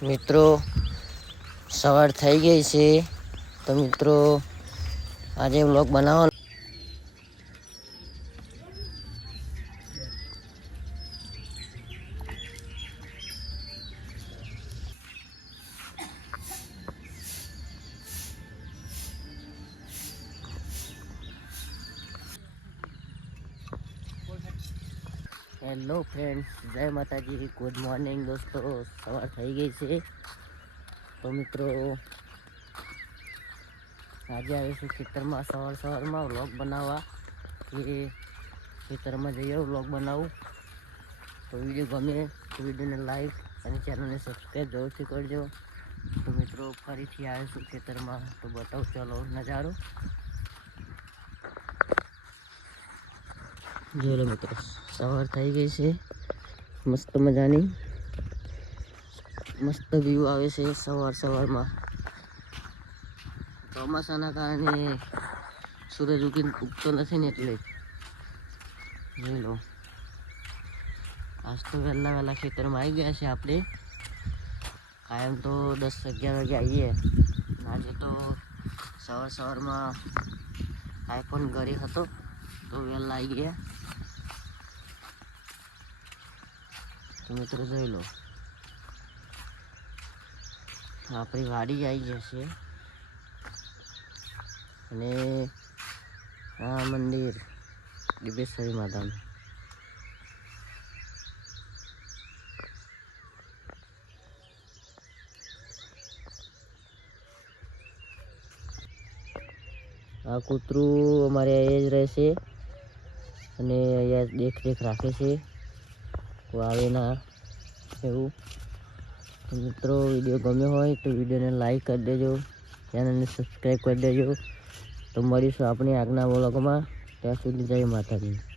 મિત્રો સવાર થઈ ગઈ છે. તો મિત્રો આજે બ્લોગ બનાવવાનો હેલો ફ્રેન્ડ્સ જય માતાજી ગુડ મોર્નિંગ દોસ્તો સવાર થઈ ગઈ છે. તો મિત્રો, આજે આવીશું ખેતરમાં સવાર સવારમાં વ્લોગ બનાવવા. કે ખેતરમાં જઈએ, વ્લોગ બનાવું. તો વીડિયો ગમે તો વિડીયોને લાઈક અને ચેનલને સબસ્ક્રાઈબ જરૂરથી કરજો. તો મિત્રો, ફરીથી આવીશું ખેતરમાં. તો બતાવું, ચલો, નજારો. જોઈ લો મિત્રો. સવાર થઈ ગઈ છે. મસ્ત મજાની. મસ્ત વ્યૂ આવે છે સવાર સવારમાં. ચોમાસાના કારણે સૂરજ ઉગી ઉગતો નથી ને એટલે. જોઈ લો. આજ તો વહેલા વહેલા ખેતરમાં આવી ગયા છે આપણે. કાયમ તો દસ અગિયાર વાગે આવીએ. આજે તો સવાર સવારમાં આઈફોન ઘરે હતો તો વહેલા આવી ગયા મિત્રો જોઈ લો. આપણી વાડી આવી જશે. અને આ મંદિર ડિબેશ્વરી માતાનું. આ કૂતરું અમારે અહીંયા જ રહેશે અને અહીંયા દેખરેખ રાખે છે. ના એવું. મિત્રો વીડિયો ગમ્યો હોય તો વિડીયોને લાઈક કરી દેજો. ચેનલને સબસ્ક્રાઈબ કરી દેજો. તો મળીશું આપણી આગના બ્લોગમાં ત્યાં સુધી જય માતાજી.